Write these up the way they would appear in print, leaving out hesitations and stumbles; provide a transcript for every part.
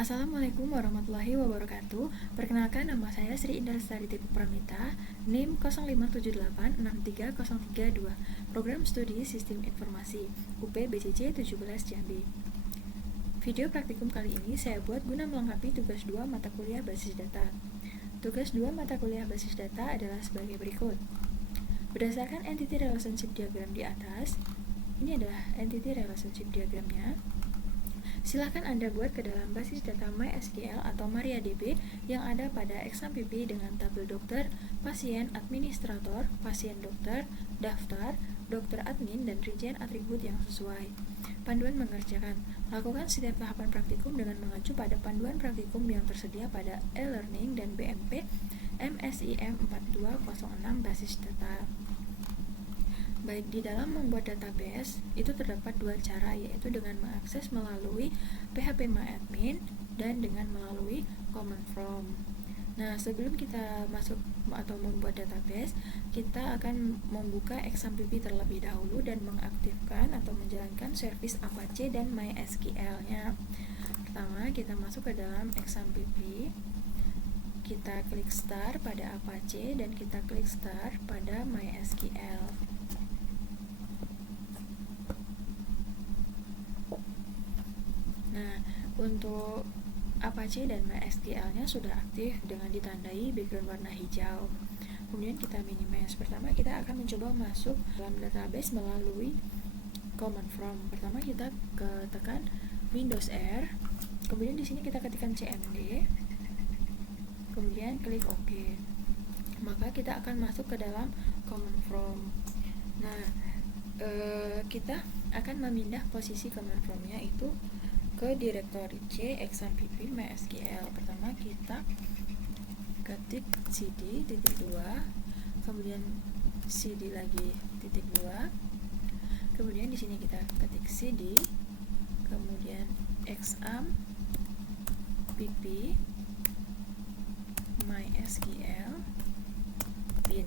Assalamualaikum warahmatullahi wabarakatuh. Perkenalkan, nama saya Sri Indah Lestari Tipu Pramita, NIM 0578630332, Program Studi Sistem Informasi, UP BCC 17 Jambi. Video praktikum kali ini saya buat guna melengkapi tugas 2 mata kuliah basis data. Tugas 2 mata kuliah basis data adalah sebagai berikut. Berdasarkan entity relationship diagram di atas, ini adalah entity relationship diagramnya. Silakan Anda buat ke dalam basis data MySQL atau MariaDB yang ada pada exam PP dengan tabel dokter, pasien, administrator, pasien dokter, daftar, dokter admin, dan rincian atribut yang sesuai. Panduan mengerjakan. Lakukan setiap tahapan praktikum dengan mengacu pada panduan praktikum yang tersedia pada e-learning dan BMP MSIM 4206 basis data. Baik, di dalam membuat database itu terdapat dua cara, yaitu dengan mengakses melalui phpMyAdmin dan dengan melalui command from. Nah, sebelum kita masuk atau membuat database, kita akan membuka exam PP terlebih dahulu dan mengaktifkan atau menjalankan service Apache dan MySQL-nya. Pertama, kita masuk ke dalam exam PP. Kita klik start pada Apache dan kita klik start pada MySQL. Nah, untuk Apache dan MySQL-nya sudah aktif dengan ditandai background warna hijau. Kemudian kita minimize. Pertama, kita akan mencoba masuk dalam database melalui command from. Pertama, kita tekan Windows R. Kemudian di sini kita ketikkan cmd. Kemudian klik OK. Maka kita akan masuk ke dalam command from. Nah, kita akan memindah posisi command from-nya itu ke direktori C exam PP MySQL. Pertama kita ketik cd .2, kemudian cd lagi .2, kemudian di sini kita ketik cd, kemudian exam pp MySQL bin,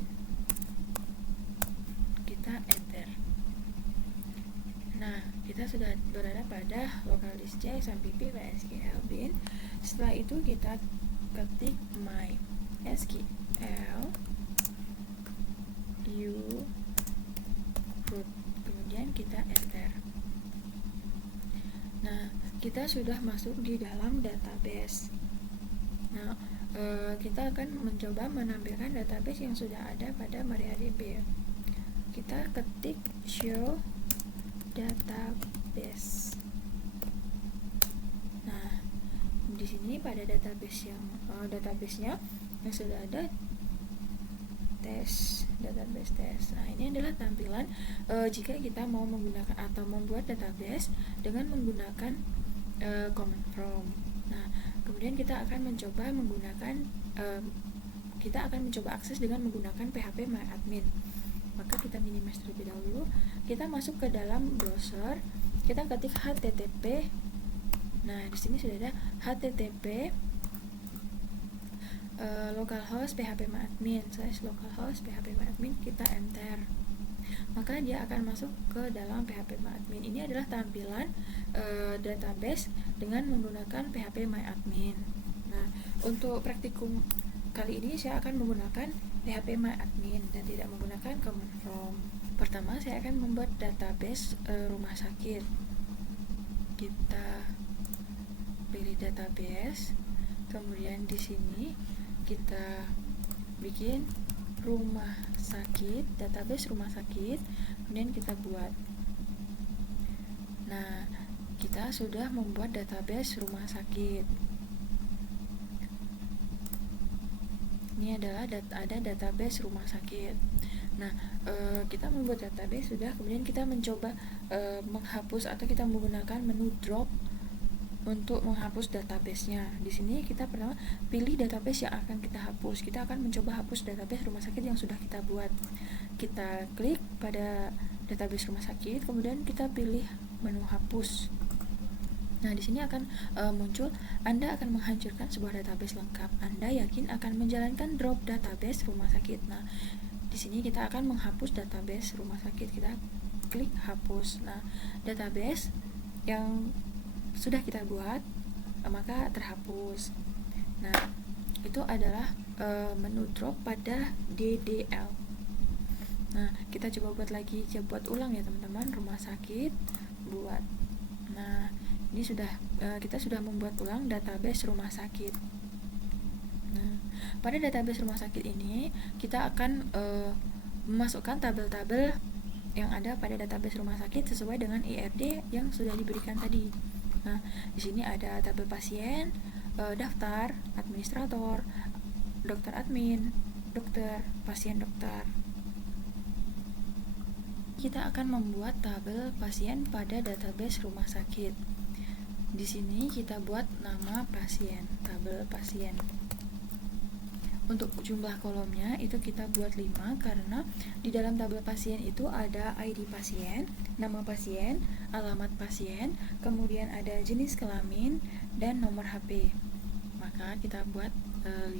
kita enter. Nah, kita sudah berada pada lokaldisk C exam pp MySQL bin. Setelah itu kita ketik MySQL u root, kemudian kita enter. Nah, kita sudah masuk di dalam database. Nah, kita akan mencoba menampilkan database yang sudah ada pada MariaDB. Kita ketik show database. Nah, di sini pada database database-nya yang sudah ada database test. Nah, ini adalah tampilan jika kita mau menggunakan atau membuat database dengan menggunakan command from. Nah, kemudian kita akan mencoba akses dengan menggunakan phpMyAdmin. Maka kita minimize terlebih dahulu. Kita masuk ke dalam browser, kita ketik http. Nah, di sini sudah ada http localhost phpMyAdmin /localhost phpMyAdmin, kita enter. Maka dia akan masuk ke dalam phpMyAdmin. Ini adalah tampilan database dengan menggunakan phpMyAdmin. Nah, untuk praktikum kali ini saya akan menggunakan phpMyAdmin dan tidak menggunakan command from. Pertama, saya akan membuat database rumah sakit. Kita pilih database, kemudian di sini kita bikin rumah sakit, database rumah sakit, kemudian kita buat. Nah, kita sudah membuat database rumah sakit. Ini adalah ada database rumah sakit. Nah, kita membuat database sudah, kemudian kita mencoba menghapus atau kita menggunakan menu drop untuk menghapus database-nya. Di sini kita pertama pilih database yang akan kita hapus. Kita akan mencoba hapus database rumah sakit yang sudah kita buat. Kita klik pada database rumah sakit, kemudian kita pilih menu hapus. Nah, di sini akan muncul Anda akan menghancurkan sebuah database lengkap. Anda yakin akan menjalankan drop database rumah sakit. Nah, di sini kita akan menghapus database rumah sakit. Kita klik hapus. Nah, database yang sudah kita buat maka terhapus. Nah, itu adalah menu drop pada DDL. Nah, kita coba buat lagi, coba buat ulang ya teman-teman. Rumah sakit buat. Nah, ini sudah kita sudah membuat ulang database rumah sakit. Nah, pada database rumah sakit ini kita akan memasukkan tabel-tabel yang ada pada database rumah sakit sesuai dengan IRD yang sudah diberikan tadi. Nah, di sini ada tabel pasien, daftar, administrator, dokter admin, dokter, pasien dokter. Kita akan membuat tabel pasien pada database rumah sakit. Di sini kita buat nama pasien, tabel pasien. Untuk jumlah kolomnya itu kita buat 5 karena di dalam tabel pasien itu ada ID pasien, nama pasien, alamat pasien, kemudian ada jenis kelamin dan nomor HP. Maka kita buat 5.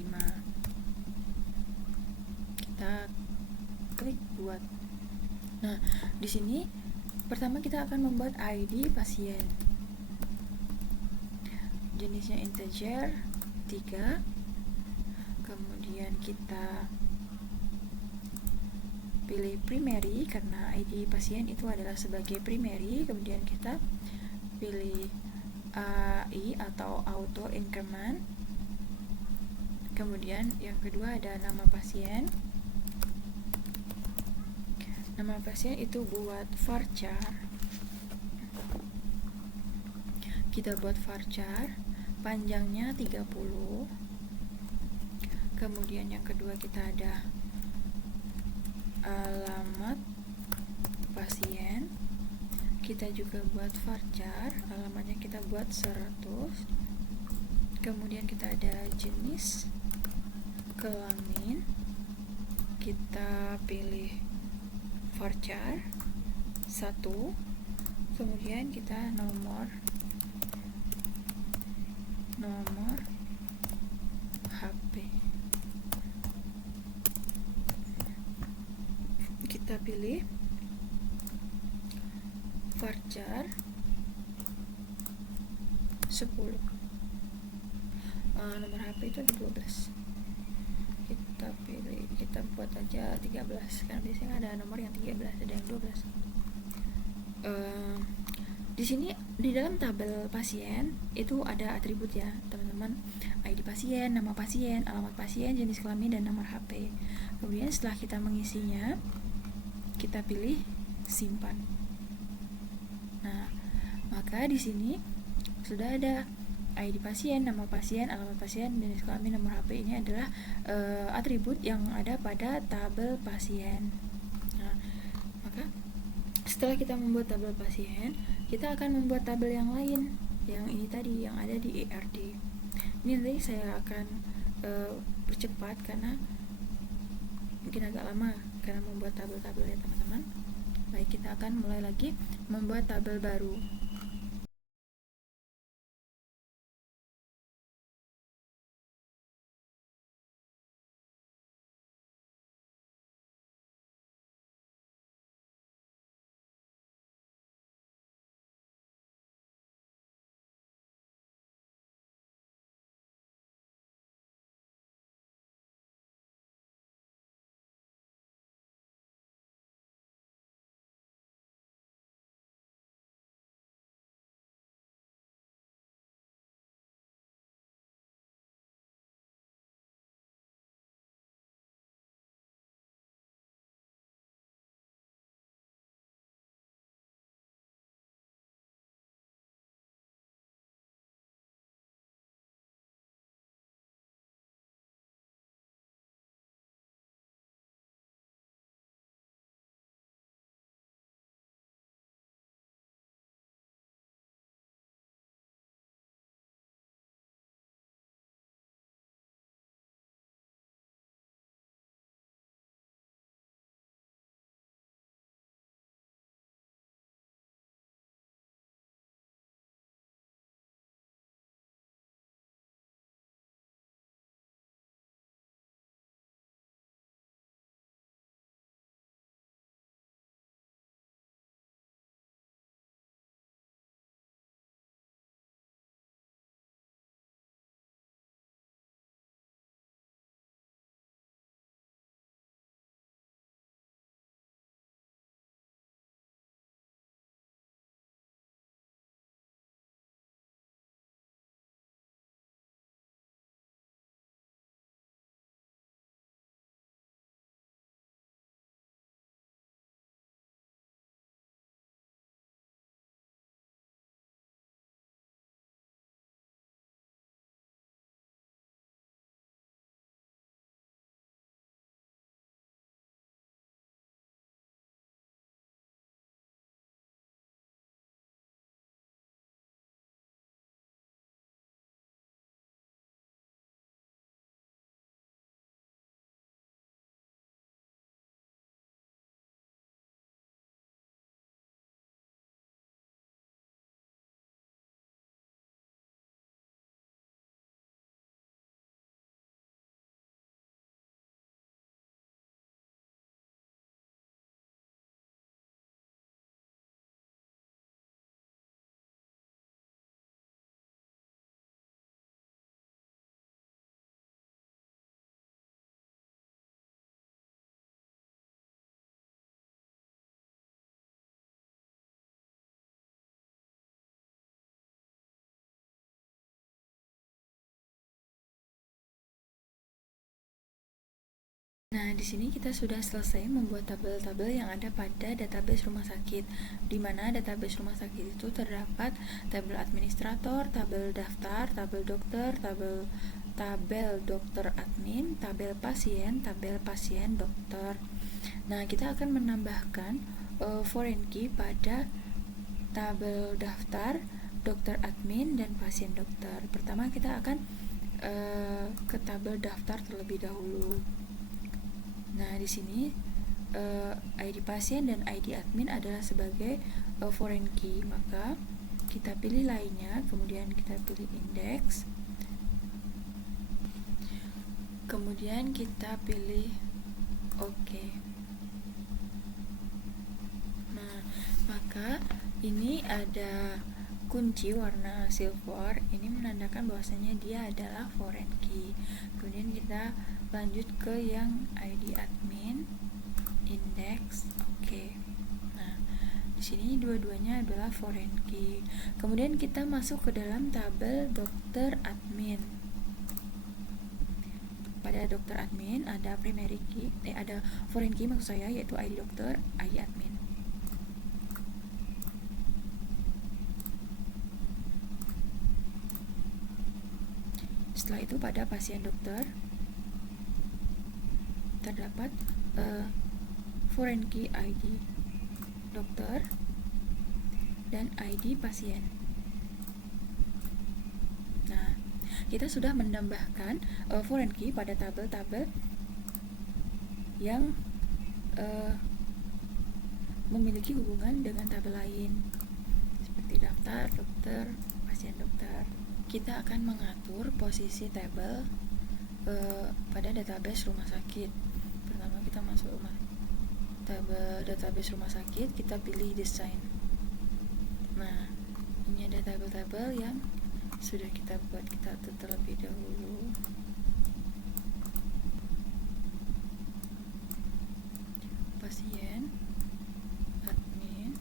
Kita klik buat. Nah, di sini pertama kita akan membuat ID pasien. Jenisnya integer 3. Kemudian kita pilih primary karena ID pasien itu adalah sebagai primary. Kemudian kita pilih AI atau auto increment. Kemudian yang kedua ada nama pasien. Nama pasien itu buat varchar. Kita buat varchar, panjangnya 30. Kemudian yang kedua kita ada alamat pasien. Kita juga buat varchar, alamatnya kita buat 100. Kemudian kita ada jenis kelamin. Kita pilih varchar 1. Kemudian kita nomor HP. Kita pilih varchar 10. Nomor HP itu ada 12. Kita pilih, kita buat aja 13 karena biasanya ada nomor yang 13, ada yang 12. Di sini di dalam tabel pasien itu ada atribut ya teman-teman, ID pasien, nama pasien, alamat pasien, jenis kelamin dan nomor HP. Kemudian setelah kita mengisinya, kita pilih simpan. Nah, maka di sini sudah ada ID pasien, nama pasien, alamat pasien, jenis kelamin, nomor HP. Ini adalah atribut yang ada pada tabel pasien. Nah, maka setelah kita membuat tabel pasien, kita akan membuat tabel yang lain, yang ini tadi yang ada di IRD. Ini nanti saya akan percepat karena mungkin agak lama karena membuat tabel-tabel ya teman-teman. Baik, kita akan mulai lagi membuat tabel baru. Nah, di sini kita sudah selesai membuat tabel-tabel yang ada pada database rumah sakit, di mana database rumah sakit itu terdapat tabel administrator, tabel daftar, tabel dokter, tabel dokter admin, tabel pasien dokter. Nah, kita akan menambahkan foreign key pada tabel daftar, dokter admin, dan pasien dokter. Pertama kita akan ke tabel daftar terlebih dahulu. Nah, di sini ID pasien dan ID admin adalah sebagai foreign key, maka kita pilih lainnya, kemudian kita pilih index, kemudian kita pilih OK. Nah, maka ini ada kunci warna silver, ini menandakan bahwasanya dia adalah foreign key. Kemudian kita lanjut ke yang ID admin, index, OK. Nah, di sini dua-duanya adalah foreign key. Kemudian kita masuk ke dalam tabel dokter admin. Pada dokter admin ada primary key, ada foreign key maksud saya, yaitu ID dokter, ID admin. Setelah itu pada pasien dokter terdapat foreign key ID dokter dan ID pasien. Nah, kita sudah menambahkan foreign key pada tabel-tabel yang memiliki hubungan dengan tabel lain, seperti daftar, dokter, pasien dokter. Kita akan mengatur posisi tabel pada database rumah sakit. Pertama kita masuk tabel database rumah sakit, kita pilih desain. Nah, ini ada tabel-tabel yang sudah kita buat, kita atur terlebih dahulu. Pasien, admin,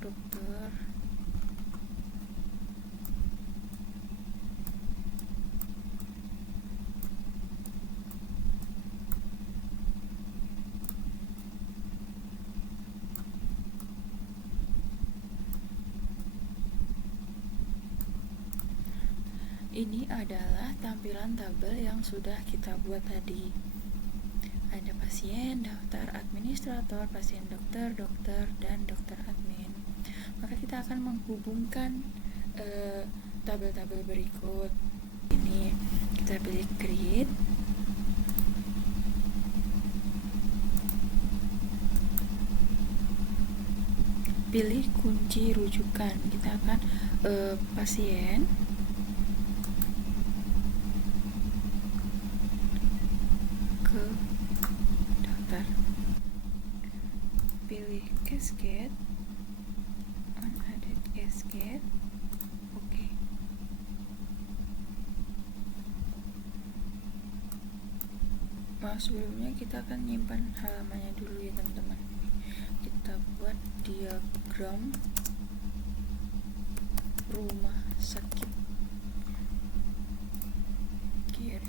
dokter, ini adalah tampilan tabel yang sudah kita buat tadi. Ada pasien, daftar, administrator, pasien dokter, dan dokter admin. Maka kita akan menghubungkan tabel-tabel berikut. Ini kita pilih create, pilih kunci rujukan. Kita akan pasien, ke daftar, pilih cascade, unadded cascade, OK. Sebelumnya kita akan nyimpan halamannya dulu ya teman-teman. Kita buat diagram rumah sakit kiri.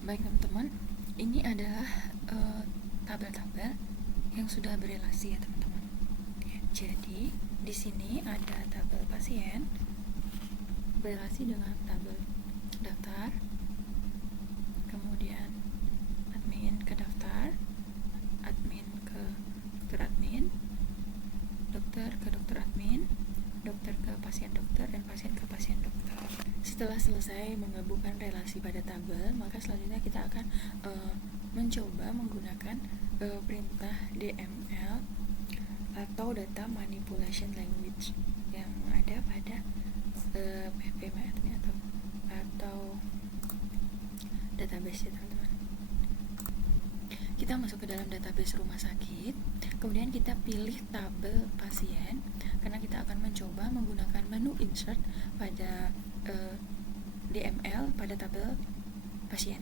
Baik teman-teman, ini adalah tabel-tabel yang sudah berelasi ya teman-teman. Jadi di sini ada tabel pasien berelasi dengan tabel daftar, kemudian Setelah selesai menggabungkan relasi pada tabel, maka selanjutnya kita akan mencoba menggunakan perintah DML atau Data Manipulation Language yang ada pada PPMATME atau database ya teman-teman. Kita masuk ke dalam database rumah sakit, kemudian kita pilih tabel pasien karena kita akan mencoba menggunakan menu insert pada DML pada tabel pasien.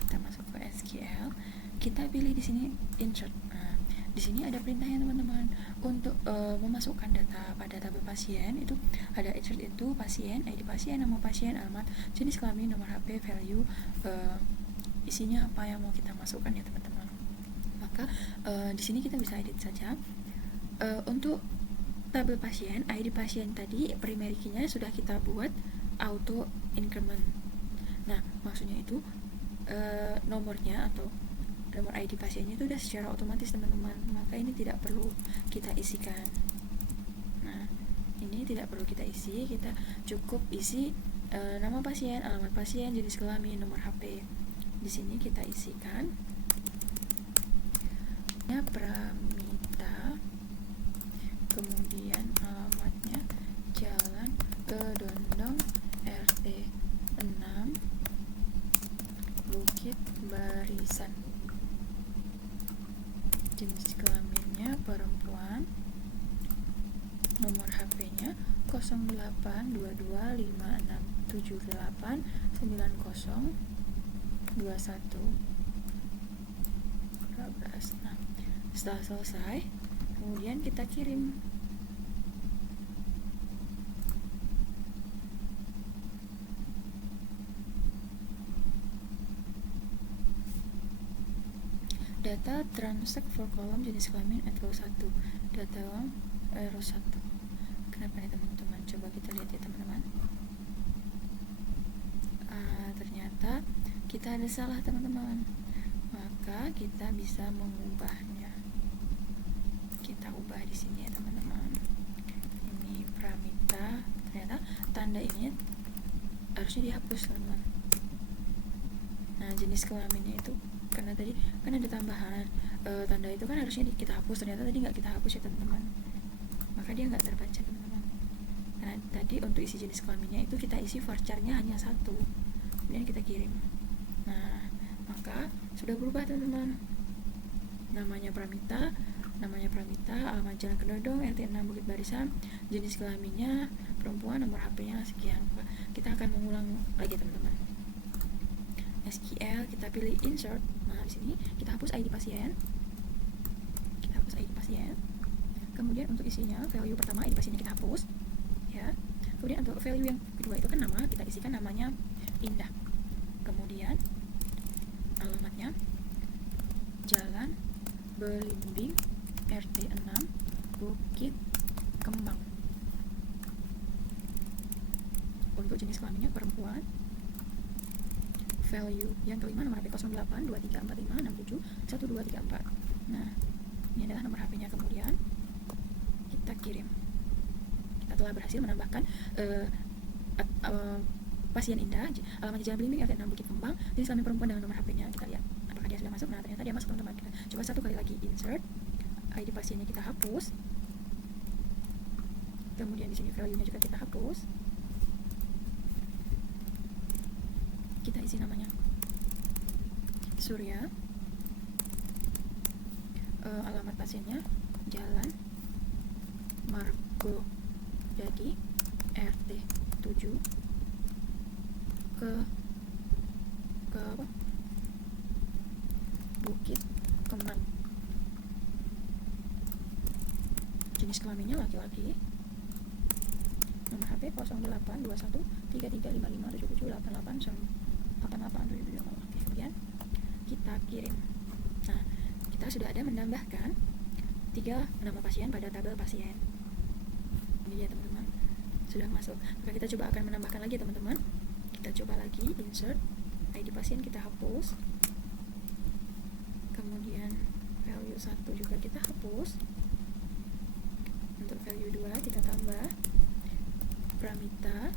Kita masuk ke SQL, kita pilih di sini insert. Nah, di sini ada perintahnya teman-teman. Untuk memasukkan data pada tabel pasien itu ada insert itu pasien, ID pasien, nama pasien, alamat, jenis kelamin, nomor HP, value, isinya apa yang mau kita masukkan ya teman-teman. Maka di sini kita bisa edit saja. Untuk tabel pasien, ID pasien tadi primary key-nya sudah kita buat auto increment. Nah, maksudnya itu nomornya atau nomor ID pasiennya itu sudah secara otomatis teman-teman, maka ini tidak perlu kita isikan. Nah, ini tidak perlu kita isi, kita cukup isi nama pasien, alamat pasien, jenis kelamin, nomor HP. Di sini kita isikan Pramita, kemudian alamatnya Jalan Kedondong RT 6 Bukit Barisan, jenis kelaminnya perempuan, nomor HP-nya 08225678902112. Nah, setelah selesai, kemudian kita kirim. Data transact for column jenis kelamin at row 1. Data row 1. Kenapa nih teman-teman? Coba kita lihat ya teman-teman. Ternyata kita ada salah teman-teman. Maka kita bisa mengubahnya. Kita ubah di sini ya teman-teman. Ini Pramita. Ternyata tanda ini harusnya dihapus teman-teman. Nah, jenis kelaminnya itu karena tadi kan ada tambahan tanda itu kan harusnya kita hapus, ternyata tadi nggak kita hapus ya teman-teman, maka dia nggak terbaca teman-teman. Karena tadi untuk isi jenis kelaminnya itu kita isi varchar-nya hanya 1, kemudian kita kirim. Nah, maka sudah berubah teman-teman, namanya Pramita, alamat Jalan Kedondong RT 6 Bukit Barisan, jenis kelaminnya perempuan, nomor HP-nya sekian. Kita akan mengulang lagi teman-teman. SQL, kita pilih insert. Nah, di sini kita hapus ID pasien. Kemudian untuk isinya, value pertama ID pasiennya kita hapus, ya. Kemudian untuk value yang kedua itu kan nama, kita isikan namanya Indah. Kemudian alamatnya Jalan Belimbing RT 6 Bukit Kembang. Untuk jenis kelaminnya perempuan. Value yang kelima nomor HP 082345671234. Nah, ini adalah nomor HP-nya. Kemudian kita kirim. Kita telah berhasil menambahkan pasien Indah, alamat Jalan Belimbing RT 6 Bukit Kembang, jenis kelamin perempuan dengan nomor HP-nya. Kita lihat apakah dia sudah masuk. Nah, ternyata dia masuk teman-teman. Kita coba satu kali lagi insert. ID pasiennya kita hapus. Kemudian di sini value-nya juga kita hapus. Kita isi namanya Surya, alamat pasiennya Jalan Margo Jadi RT 7 ke apa? Bukit Kembang. Jenis kelaminnya laki-laki. Nomor HP 082133557788. Kemudian kita kirim. Nah, kita sudah ada menambahkan 3 nama pasien pada tabel pasien. Ini ya teman-teman, sudah masuk. Maka kita coba akan menambahkan lagi teman-teman. Kita coba lagi insert ID pasien, kita hapus. Kemudian value 1 juga kita hapus. Untuk value 2 kita tambah Pramita,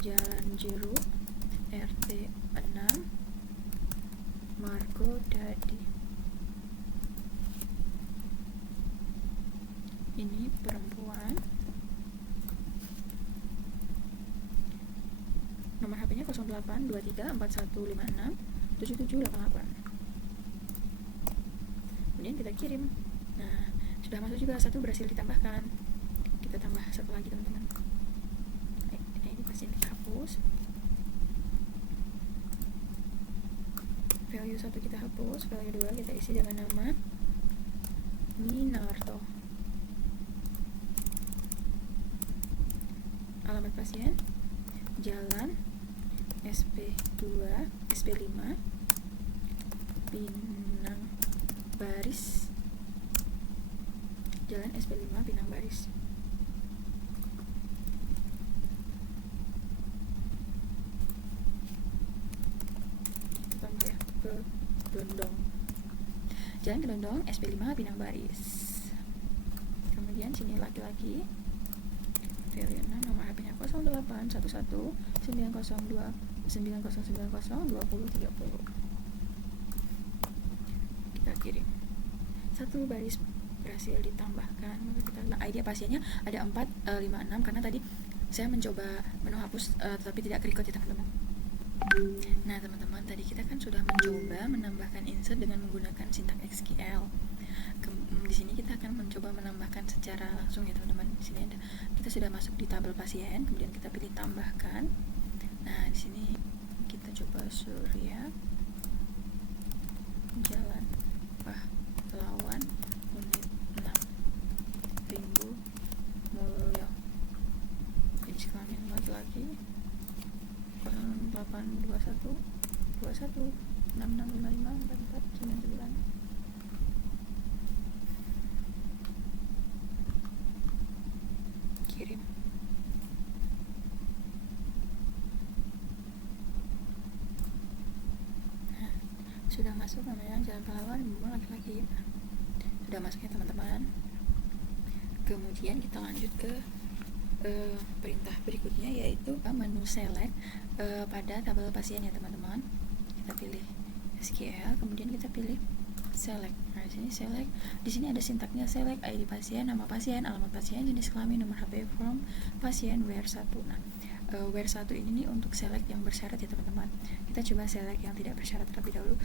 Jalan Jeruk, RT 6, Margo Dadi. Ini perempuan. Nomor HP-nya 082341567788. Kemudian kita kirim. Nah, sudah masuk juga, satu berhasil ditambahkan. Kita tambah satu lagi teman-teman. Ini pasien kita hapus. Value 1 kita hapus, value 2 kita isi dengan nama Minarto. Alamat pasien Jalan SP2, SP5, Pinang Baris. Jalan SP5 Pinang Baris. Tambah ya, ke Dondong. Jalan ke Dondong, SP5 Pinang Baris. Kemudian sini laki-laki. Value 6, nomor HP-nya 0811 902 9090 2030. Kita kirim. Satu baris berhasil ditambahkan. Nah, ID pasiennya ada 456 karena tadi saya mencoba menu hapus tetapi tidak ke-record ya teman-teman. Nah teman-teman, tadi kita kan sudah mencoba menambahkan insert dengan menggunakan sintak SQL. Di sini kita akan mencoba menambahkan secara langsung ya teman-teman. Di sini ada, kita sudah masuk di tabel pasien, kemudian kita pilih tambahkan. Nah di sini kita coba Surya Jalan Pahlawan unit 6 Rimbu Mulyo. Jenis kelamin laki-laki 0821 21 6655 4499. Kirim. Nah, sudah masuk namanya Jalan Pahlawan laki-laki. Sudah masuk ya teman-teman. Kemudian kita lanjut ke perintah berikutnya, yaitu menu select pada tabel pasien ya teman-teman. Kita pilih SQL, kemudian kita pilih select. Nah, di sini select. Di sini ada sintaknya select ID pasien, nama pasien, alamat pasien, jenis kelamin, nomor HP from pasien, where 1. Nah, where 1 ini nih untuk select yang bersyarat ya teman-teman. Kita coba select yang tidak bersyarat terlebih dahulu.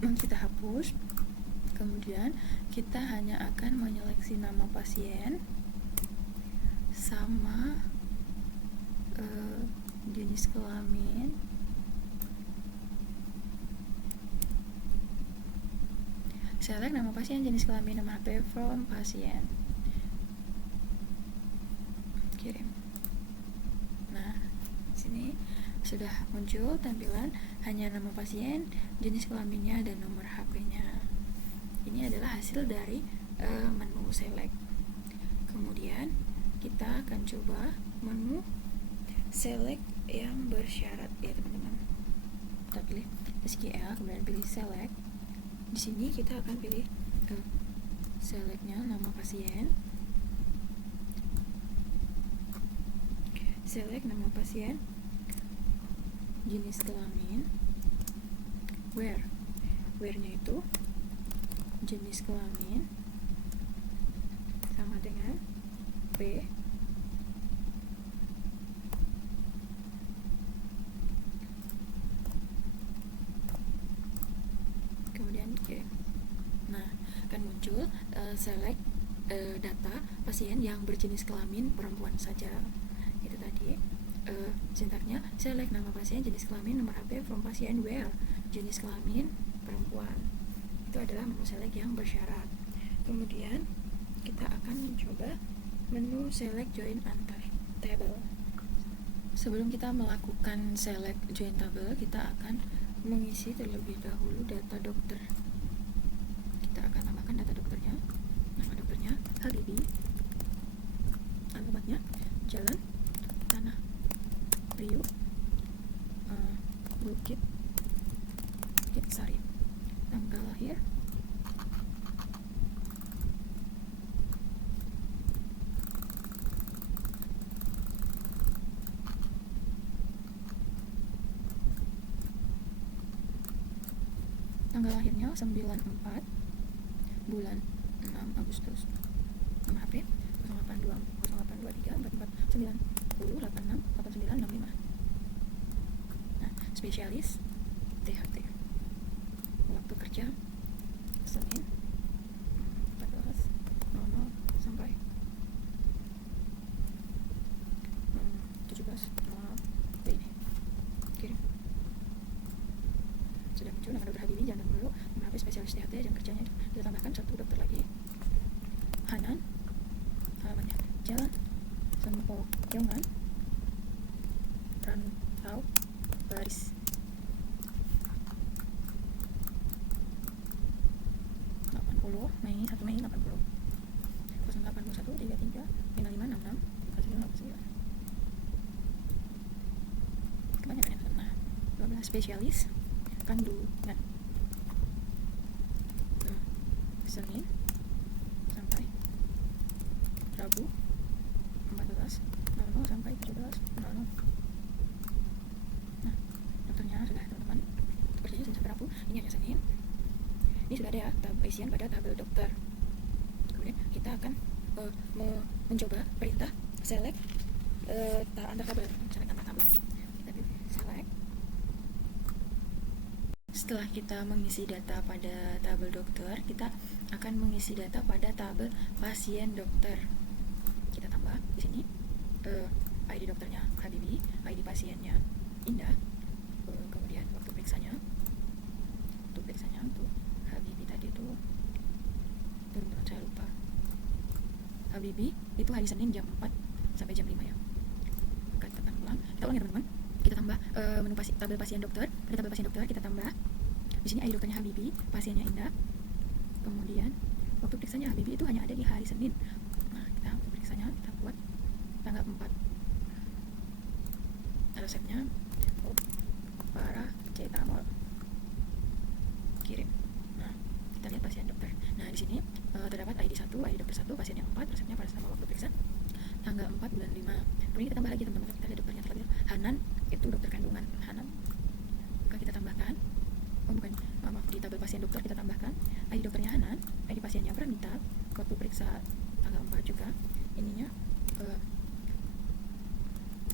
Kita hapus. Kemudian kita hanya akan menyeleksi nama pasien sama jenis kelamin, select nama pasien, jenis kelamin, nama HP from pasien, kirim. Nah, sini sudah muncul tampilan hanya nama pasien, jenis kelaminnya, dan nomor HP-nya. Ini adalah hasil dari menu select. Kemudian kita akan coba menu select yang bersyarat ya teman-teman. Kita pilih SQL, kemudian pilih select. Di sini kita akan pilih selectnya nama pasien, select nama pasien, jenis kelamin, where-nya itu jenis kelamin sama dengan P, kemudian kirim. Nah, akan muncul select data pasien yang berjenis kelamin perempuan saja. Itu tadi sintaknya select nama pasien, jenis kelamin, nomor HP from pasien, where jenis kelamin perempuan. Itu adalah menu select yang bersyarat. Kemudian kita akan mencoba menu select join antar table. Sebelum kita melakukan select join table, kita akan mengisi terlebih dahulu data dokter. Kita akan tambahkan data dokternya. Nama dokternya Habibie, alamatnya Jalan Tanah Priuk, Bukit Sari, tanggal lahir tanggal lahirnya 94 bulan 6 Agustus. Nomor HP 082 0823 44 90 86 89 65. Nah, spesialis THT. Waktu kerja Senin 14.00 sampai 17.00 WIB. Kirim. Sudah muncul nama dokter Habibie, jangan dulu. Nomor HP spesialis THT, jam kerjanya kita tambahkan satu dokter lagi. Hanan, alamatnya Jalan Sempoyongan, Rantau Baris 80 Mei 1 Mei 80 081 33 55 66 49. Kebanyakan yang nah 12 spesialis kandungan. Senin sampai Rabu 14.00 sampai 17.00. Nah, dokternya sudah teman-teman. Kerjanya Senin sampai Rabu. Ini hanya Senin. Ini sudah ada ya isian pada tabel dokter. Kemudian kita akan mencoba perintah select antar tabel. Select antar tabel. Kita pilih select. Setelah kita mengisi data pada tabel dokter, kita akan mengisi data pada tabel pasien dokter. Kita tambah di sini ID dokternya Habibie, ID pasiennya Indah, kemudian waktu periksanya untuk Habibie tadi itu teman-teman saya lupa. Habibie itu hari Senin jam 4 sampai jam 5 ya. Kita ulang ya teman-teman. Kita tambah menu tabel pasien dokter. Pada tabel pasien dokter kita tambah di sini ID dokternya Habibie, pasiennya Indah. Kemudian waktu periksanya Habibie itu hanya ada di hari Senin. Nah, waktu periksanya kita buat tanggal 4. Resepnya paracetamol. Kirim. Nah, kita lihat pasien dokter. Nah, di sini terdapat ID 1, ID dokter 1, pasien yang 4, resepnya paracetamol waktu periksa tanggal 4 bulan 5. Kemudian kita tambah lagi teman-teman, kita lihat dokternya terlebih. Hanan itu dokter kandungan Hanan. Maka kita tambahkan maaf, di tabel pasien dokter kita tambahkan ID dokternya Hanan, ID pasiennya Pranita, waktu periksa tanggal 4 juga. Ininya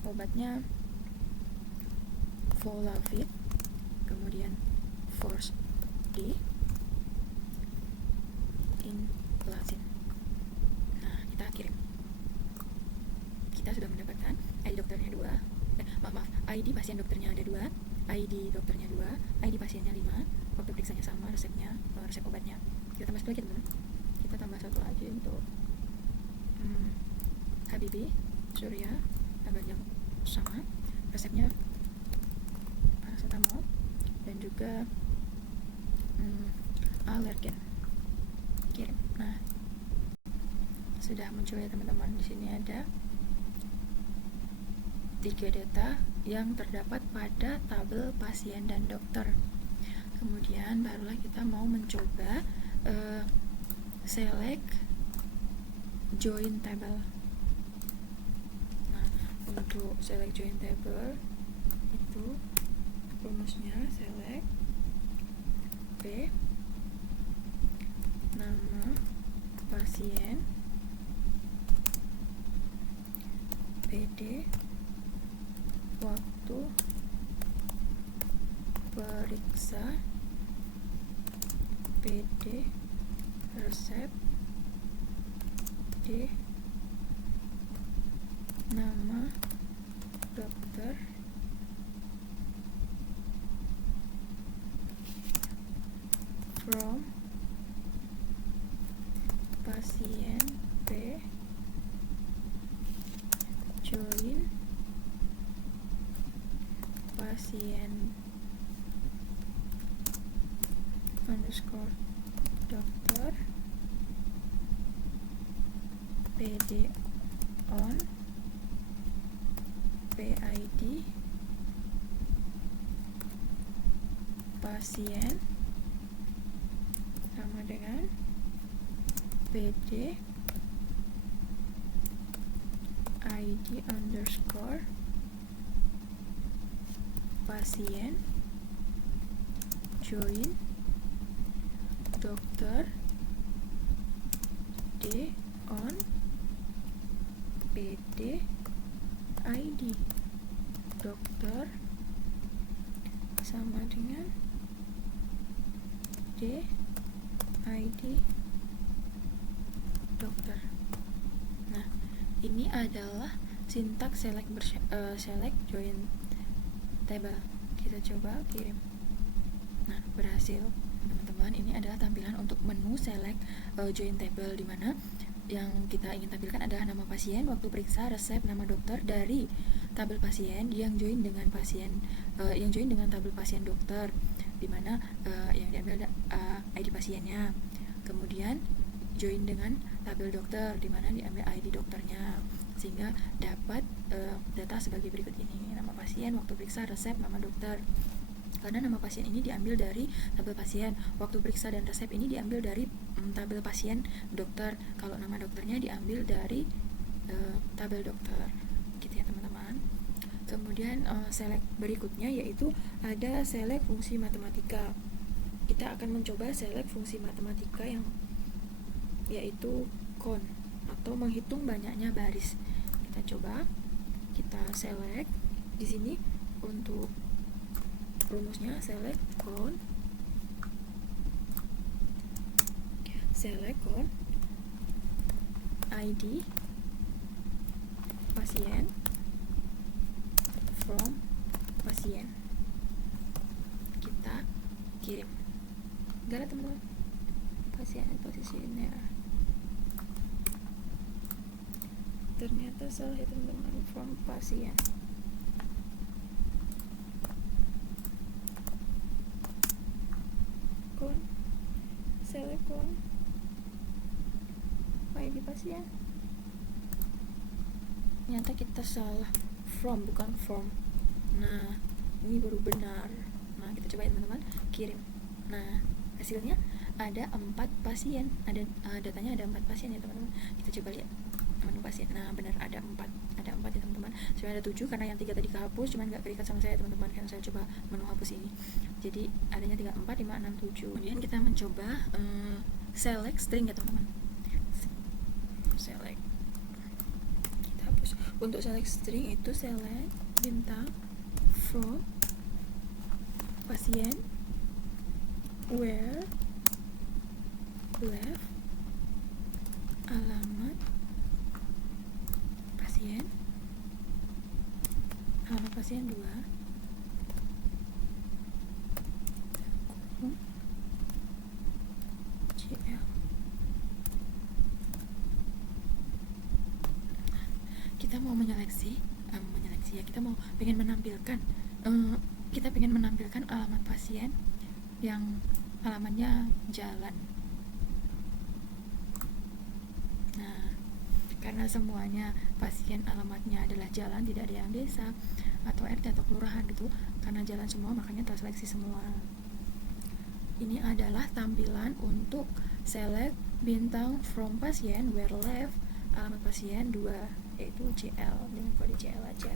obatnya Volavit, kemudian Force D, Inlazin. Nah, kita kirim. Kita sudah mendapatkan ID dokternya 2. ID pasien dokternya ada 2, ID dokternya 2, ID pasiennya 5, waktu periksanya sama, resepnya, resep obatnya. Kita tambah satu lagi teman-teman. Kita tambah satu lagi untuk Habibie, Surya, tanggalnya sama, resepnya paracetamol dan juga alergen. Kirim. Nah, sudah muncul ya teman-teman. Di sini ada 3 data yang terdapat pada tabel pasien dan dokter. Kemudian barulah kita mau mencoba select join table. Nah, untuk select join table itu rumusnya select P, nama pasien, PD, waktu periksa, PD, resep, D, nama dokter, from pasien P, join pasien underscore dokter, PD on, PID pasien sama dengan PD ID underscore pasien join dokter, D on PD ID. Dokter sama dengan D ID dokter. Nah, ini adalah sintaks select join table. Kita coba kirim. Nah, berhasil teman-teman. Ini adalah tampilan untuk menu select join table, di mana yang kita ingin tampilkan adalah nama pasien, waktu periksa, resep, nama dokter dari tabel pasien yang join dengan tabel pasien dokter, di mana yang diambil ID pasiennya. Kemudian join dengan tabel dokter, di mana diambil ID dokternya, sehingga dapat data sebagai berikut ini: nama pasien, waktu periksa, resep, nama dokter. Karena nama pasien ini diambil dari tabel pasien, waktu periksa dan resep ini diambil dari tabel pasien dokter. Kalau nama dokternya diambil dari tabel dokter, gitu ya teman-teman. Kemudian select berikutnya yaitu ada select fungsi matematika. Kita akan mencoba select fungsi matematika yang yaitu count atau menghitung banyaknya baris. Kita coba, kita select di sini untuk rumusnya select count ID pasien from pasien. Kita kirim. Enggak lah teman-teman, pasien positioner. Ternyata salah ya teman-teman, from pasien. Select ID pasien. Ternyata kita salah, from bukan form. Nah, ini baru benar. Nah, kita coba ya teman-teman, kirim. Nah, hasilnya ada 4 pasien. Datanya ada 4 pasien ya teman-teman. Kita coba lihat menu pasien. Nah, benar ada 4 ya teman-teman. Sebenarnya ada 7 karena yang 3 tadi kehapus, cuman nggak terikat sama saya teman-teman, karena saya coba menu hapus ini. Jadi adanya 3, 4, 5, 6, 7. Kemudian kita mencoba select string ya teman-teman. Select, kita hapus. Untuk select string itu select bintang from pasien where left alamat pasien 2 CL. Kita mau menyeleksi ya, kita pengen menampilkan alamat pasien yang alamatnya jalan. Nah, karena semuanya pasien alamatnya adalah jalan, tidak ada yang desa atau RT atau kelurahan gitu, karena jalan semua makanya terseleksi semua. Ini adalah tampilan untuk select bintang from pasien where left alamat pasien 2, yaitu CL dengan kode CL aja.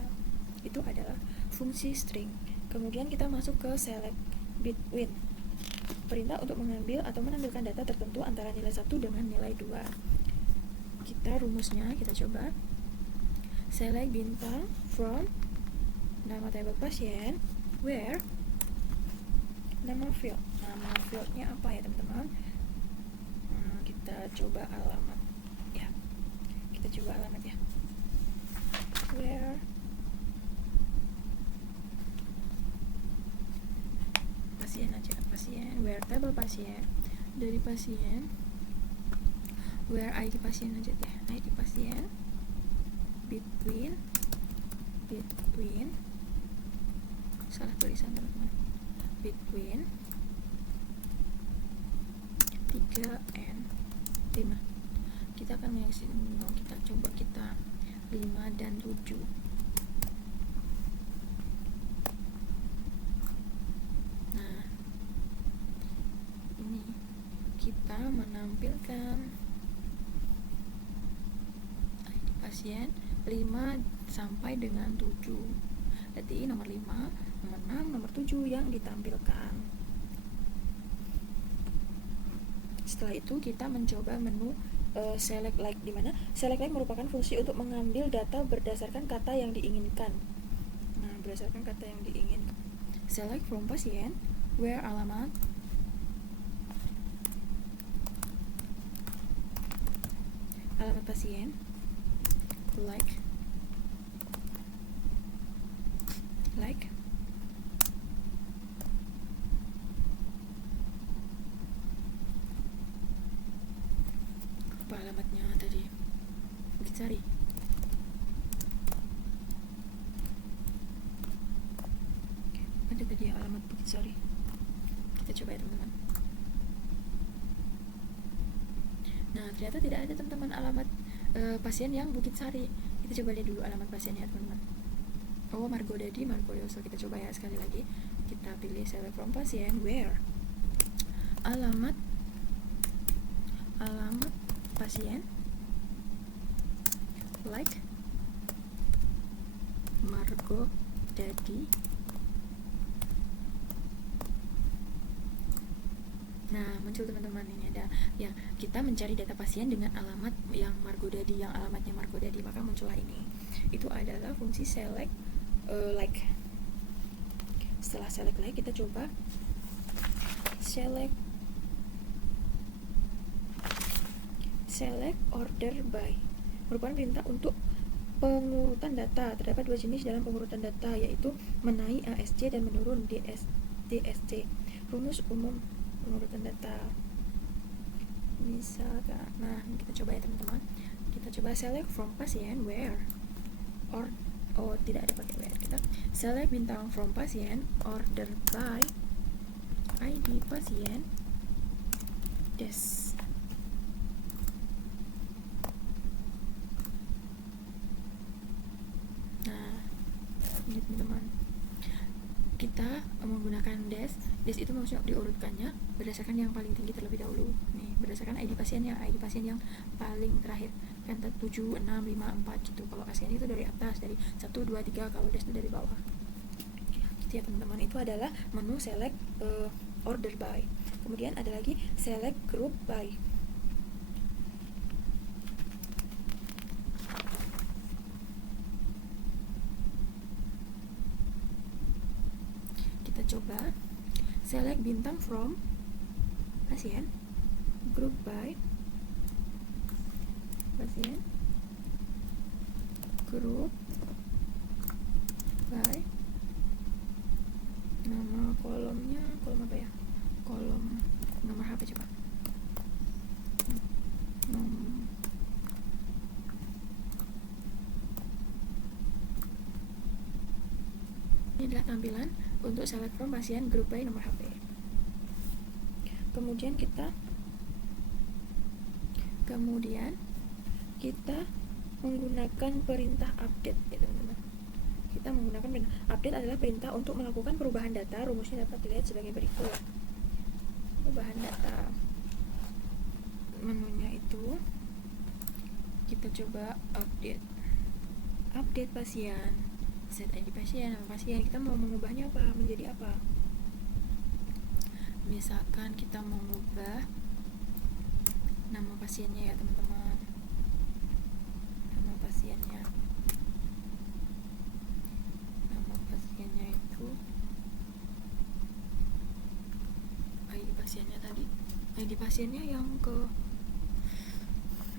Itu adalah fungsi string. Kemudian kita masuk ke select between, perintah untuk mengambil atau menampilkan data tertentu antara nilai 1 dengan nilai 2. Kita rumusnya, kita coba select bintang from nama tabel pasien where nama fieldnya apa ya teman-teman. Kita coba alamat ya, where pasien aja, where tabel pasien, dari pasien where ID pasien aja deh, ID pasien between salah tulisan teman-teman, between 3 and 5. Kita akan mengisi, kita coba 5 dan 7. Nah, ini kita menampilkan ID pasien 5 sampai dengan 7. Berarti nomor 5, nomor 6, nomor 7 yang ditampilkan. Setelah itu kita mencoba menu select like, di mana select like merupakan fungsi untuk mengambil data berdasarkan kata yang diinginkan. Nah, berdasarkan kata yang diinginkan. Select from pasien where alamat pasien, like apa alamatnya tadi? Bukit Sari. Ada tadi alamat Bukit Sari. Kita coba ya teman-teman. Nah, ternyata tidak ada teman-teman alamat pasien yang Bukit Sari. Kita coba lihat dulu alamat pasiennya teman-teman. Oh, Margodadi, Margoyoso. Kita coba ya sekali lagi. Kita pilih select from pasien where alamat pasien, like Margodadi. Nah, muncul teman-teman, ini ada yang kita mencari data pasien dengan alamat yang Margodadi, yang alamatnya Margodadi, maka muncullah ini. Itu adalah fungsi select like. Setelah select like, kita coba select order by, merupakan perintah untuk pengurutan data. Terdapat dua jenis dalam pengurutan data, yaitu menaik ASC dan menurun DSC. Rumus umum pengurutan data. Misalkan, nah kita coba ya teman-teman. Kita coba select from pasien where tidak ada pakai where. Kita select bintang from pasien order by ID pasien des. Nah, ini teman-teman, kita menggunakan des itu maksudnya diurutkannya berdasarkan yang paling tinggi terlebih dahulu. Nih, berdasarkan ID pasien yang paling terakhir kan, 7, 6, 5, 4 gitu. Kalau pasien itu dari atas, dari 1, 2, 3, kalau des itu dari bawah gitu ya teman-teman. Itu adalah menu select order by. Kemudian ada lagi select group by. Kita coba select bintang from pasien, group by pasien, group by nama kolomnya, kolom apa ya? Kolom nomor HP coba. Ini adalah tampilan untuk select from pasien, group by, nomor HP. Kemudian kita menggunakan perintah update ya teman-teman. Kita menggunakan perintah update adalah perintah untuk melakukan perubahan data. Rumusnya dapat dilihat sebagai berikut. Perubahan data, menunya itu kita coba update pasien, set ID pasien, nama pasien. Kita mau mengubahnya apa, menjadi apa? Misalkan kita mau mengubah nama pasiennya ya teman-teman. Nama pasiennya itu ID pasiennya tadi. ID pasiennya yang ke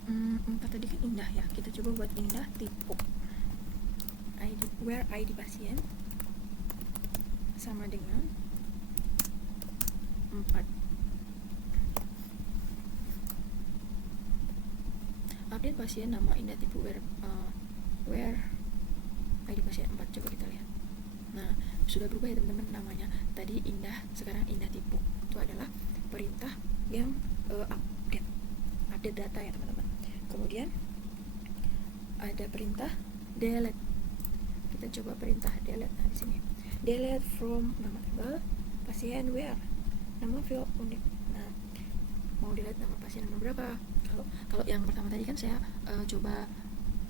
4 tadi kan Indah ya. Kita coba buat Indah tipe where ID pasien sama dengan 4. Update pasien nama Indah tipe where ID pasien 4. Coba kita lihat. Nah, sudah berubah ya teman-teman namanya. Tadi Indah, sekarang Indah tipe. Itu adalah perintah yang update data ya teman-teman. Kemudian ada perintah delete. Kita coba perintah delete. Nah, di sini delete from nama tanggal pasien where nama field unik. Nah, mau delete nama pasien nomor berapa? Kalau yang pertama tadi kan saya coba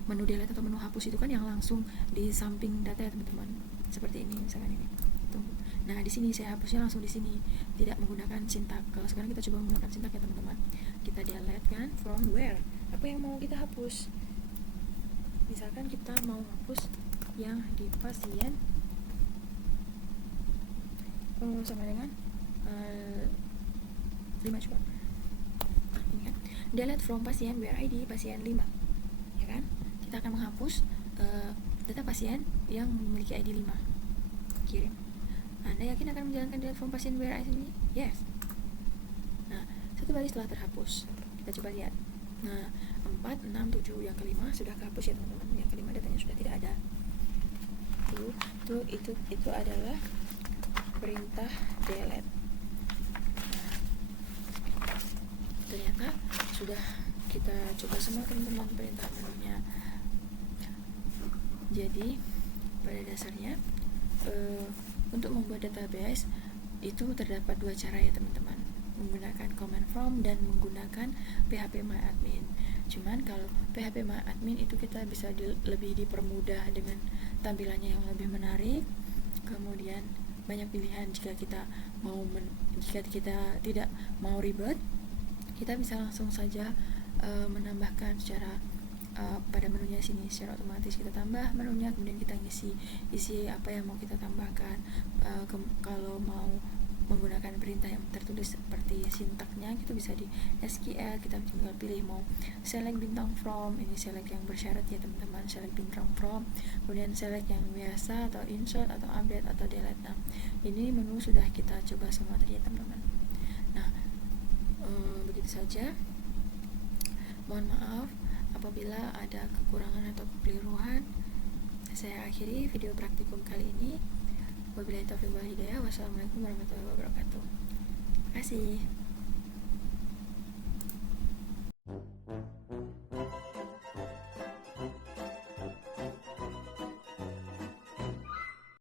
menu delete atau menu hapus itu kan yang langsung di samping data ya teman-teman. Seperti ini misalkan ini. Tunggu. Nah, di sini saya hapusnya langsung di sini, tidak menggunakan sintak. Kalau sekarang kita coba menggunakan sintak ya teman-teman. Kita delete kan from where. Apa yang mau kita hapus? Misalkan kita mau hapus yang di pasien sama dengan 5 coba. Nah, ini kan delete from pasien where ID pasien 5, ya kan? Kita akan menghapus data pasien yang memiliki ID 5. Kirim. Anda yakin akan menjalankan delete from pasien where ID? Yes. Nah, satu baris telah terhapus. Kita coba lihat. Nah, 4, 6, 7 yang kelima sudah kehapus ya teman-teman. Yang kelima datanya sudah tidak ada. Itu adalah perintah delete. Nah, ternyata sudah kita coba semua teman-teman perintah menunya. Jadi pada dasarnya untuk membuat database itu terdapat dua cara ya teman-teman, menggunakan command from dan menggunakan phpMyAdmin. Cuman kalau phpMyAdmin itu kita bisa lebih dipermudah dengan tampilannya yang lebih menarik, kemudian banyak pilihan. Jika kita tidak mau ribet, kita bisa langsung saja menambahkan secara pada menunya sini secara otomatis. Kita tambah menunya, kemudian kita isi apa yang mau kita tambahkan. Kalau mau menggunakan perintah yang tertulis seperti sintaknya, itu bisa di SQL. Kita tinggal pilih mau select bintang from, ini select yang bersyarat ya teman-teman, select bintang from, kemudian select yang biasa atau insert atau update atau delete. Nah, ini menu sudah kita coba semua tadi ya teman-teman. Nah, begitu saja. Mohon maaf apabila ada kekurangan atau kekeliruan. Saya akhiri video praktikum kali ini. Wabillahi taufiq wal hidayah. Wassalamualaikum warahmatullahi wabarakatuh. Terima kasih.